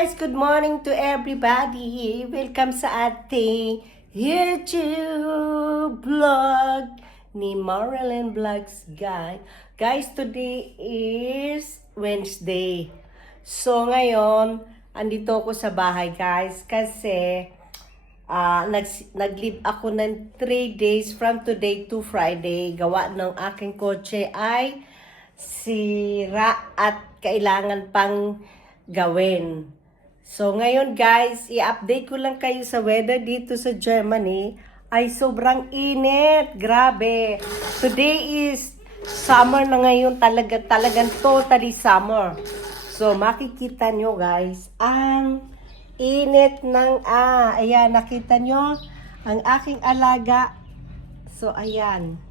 guys, good morning to everybody. Welcome sa ating YouTube vlog ni Marilyn Vlogs, guys. Guys, today is Wednesday. So ngayon, andito ako sa bahay, guys, kasi nag-leave ako ng 3 days from today to Friday. Gawa ng aking kotse ay sira at kailangan pang gawin. So ngayon guys, i-update ko lang kayo sa weather dito sa Germany. Ay sobrang init, grabe. Today is summer na ngayon, talagang totally summer. So makikita nyo guys, ang init ng ayan, nakita nyo ang aking alaga. So ayan.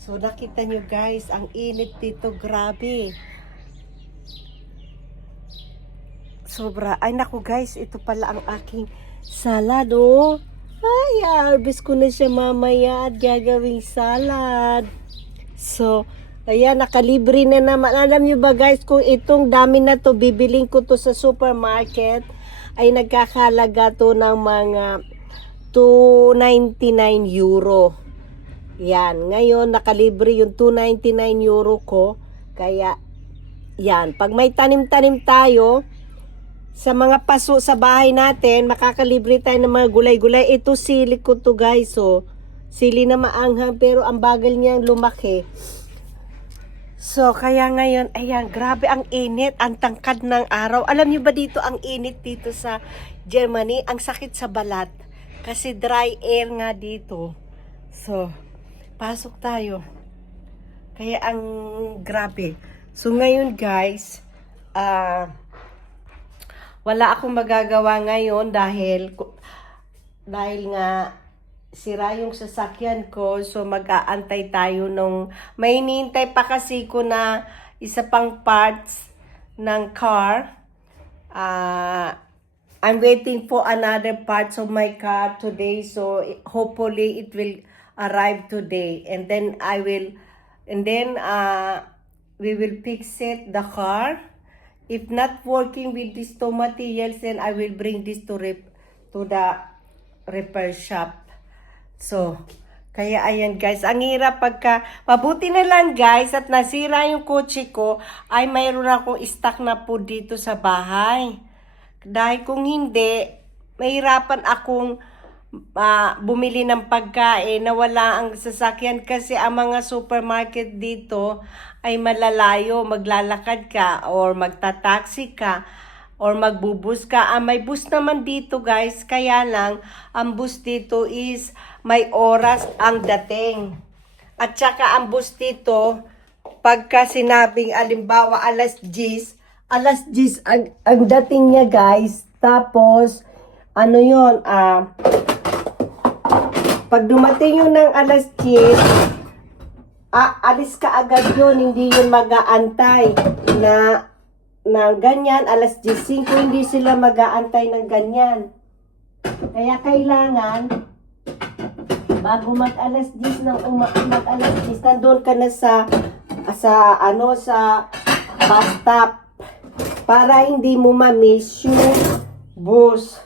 So nakita nyo guys, ang init dito, grabe. Sobra. Ay naku guys, ito pala ang aking salad, oh. Ay, harvest ko na siya mamaya at gagawing salad. So, ayan, nakalibre na naman. Alam nyo ba guys, kung itong dami na to, bibiling ko to sa supermarket, ay nagkakalaga to ng mga 299 euro. Yan, ngayon nakalibre yung 299 euro ko. Kaya, yan, pag may tanim-tanim tayo, sa mga paso sa bahay natin, makakalibre tayo ng mga gulay-gulay. Ito sili ko to guys, so sili na maanghang pero ang bagal niyang lumaki. So kaya ngayon, ayan, grabe ang init, ang tangkad ng araw. Alam niyo ba dito ang init dito sa Germany? Ang sakit sa balat kasi dry air nga dito. So pasok tayo. Kaya ang grabe. So ngayon guys, wala akong magagawa ngayon dahil nga sira yung sasakyan ko. So mag-aantay tayo nung may hinihintay pa kasi ko na isa pang parts ng car. I'm waiting for another parts of my car today. So hopefully it will arrive today. And then we will fix it, the car. If not working with these two materials, then I will bring this to the repair shop. So, kaya ayan guys, ang hirap mabuti na lang guys at nasira yung kotse ko, ay mayroon akong stock na po dito sa bahay. Dahil kung hindi, mahirapan akong bumili ng pagkain na wala ang sasakyan kasi ang mga supermarket dito ay malalayo, maglalakad ka or magta-taxi ka or magbubus ka. May bus naman dito guys, kaya lang ang bus dito is may oras ang dating. At saka ang bus dito, pagka sinabing alimbawa alas 10 ang dating niya guys. Tapos ano yun, pag dumating yun ng alas 10, alis ka agad yun, hindi yun mag-aantay na ganyan, alas 10, hindi sila mag-aantay ng ganyan. Kaya kailangan, bago mag-alas 10, mag-alas 10, nandun ka na sa bus stop para hindi mo ma-miss yung bus.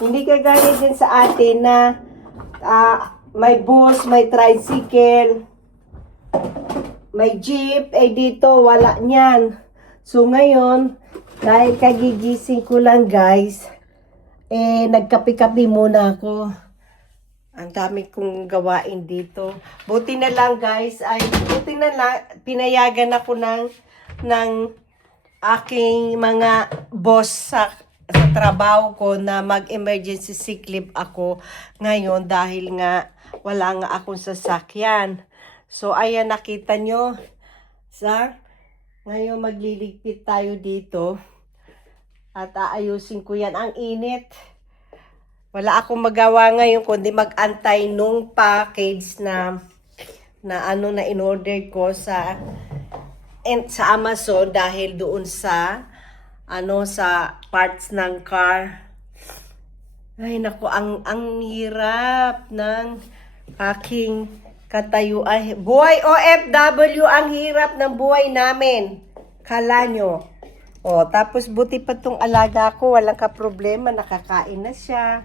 Hindi kagaya din sa atin na may bus, may tricycle, may jeep, dito wala niyan. So ngayon, dahil kagigising ko lang guys, nagkape-kape muna ako. Ang dami kong gawain dito. Buti na lang guys, pinayagan ako ng aking mga boss sa trabaho ko na mag-emergency sick leave ako ngayon dahil nga wala nga akong sasakyan. So ayan, nakita nyo ngayon magliligpit tayo dito at aayusin ko yan. Ang init, wala akong magawa ngayon kundi mag-antay nung package na in-order ko sa Amazon dahil doon sa parts ng car. Ay naku, ang hirap ng aking katayuan. Buhay OFW, ang hirap ng buhay namin. Kala nyo. Oh, tapos buti pa tong alaga ko, walang ka-problema, nakakain na siya.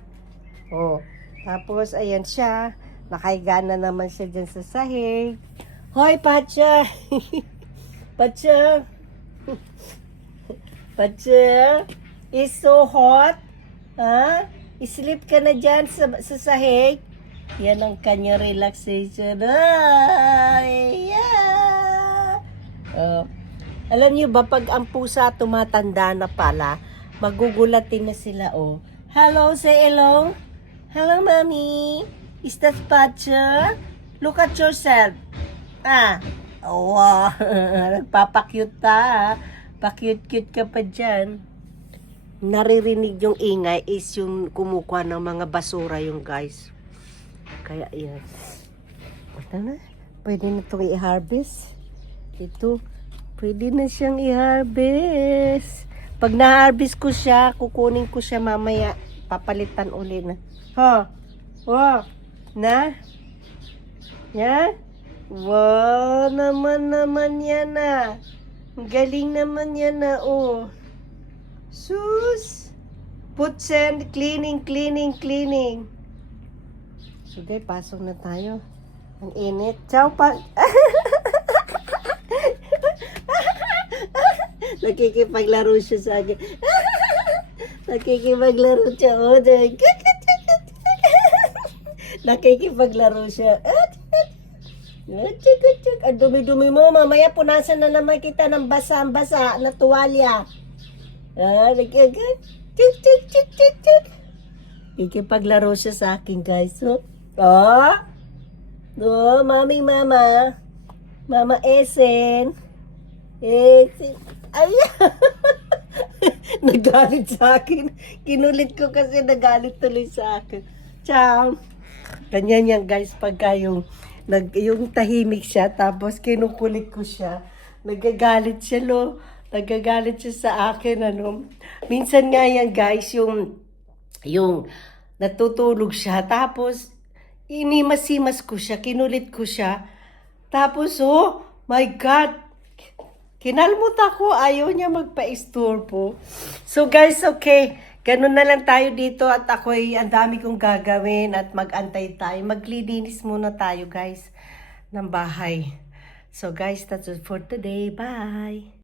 Oh, tapos ayan siya, nakahiga na naman siya dyan sa sahig. Hoy, Pacha! Pacha! Pacha! It's so hot! Ha? Sleep ka na dyan sa sahig? Yan ang kanyang relaxation. Ay, yeah. Alam niyo ba, pag ang pusa tumatanda na pala, magugulatin na sila, oh. Hello, say hello. Hello, mommy. Is that Pacha? Look at yourself. Ah. Oh, wow. Nagpapakyut ta. Pa-cute-cute ka pa dyan. Naririnig yung ingay is yung kumukuha ng mga basura yung guys. Kaya yan. Ito na. Pwede na itong i-harvest. Ito. Pwede na siyang i-harvest. Pag na-harvest ko siya, kukunin ko siya mamaya. Papalitan ulit na. Ha? Wow. Na? Yan? Wow, naman yan na. Galing naman yan na, oh. Sus. Put sand, cleaning. So, guys, pasok na tayo. Ang init. Ciao, pa. Nakikipaglaro siya sa akin. Nakikipaglaro siya. Oh, nakikipaglaro siya. Ang dumi-dumi mo. Mamaya punasan na naman kita ng basa-basa na tuwalya. Nakikipaglaro siya sa akin, guys. So, mami, mama. Mama Esen. Ay, nagalit sa akin. Kinulit ko kasi nagalit tuloy sa akin. Ciao. Ganyan yan guys, pagka yung tahimik siya, tapos kinukulit ko siya. Nagagalit siya, Nagagalit siya sa akin, Minsan nga yan guys, yung natutulog siya, tapos inimas-imas ko siya, kinulit ko siya. Tapos, oh my God, kinalmot ako, ayaw niya magpa-istorbo. So guys, okay, ganun na lang tayo dito at ako'y ang dami kong gagawin at mag-antay tayo. Maglilinis muna tayo guys ng bahay. So guys, that's it for today. Bye!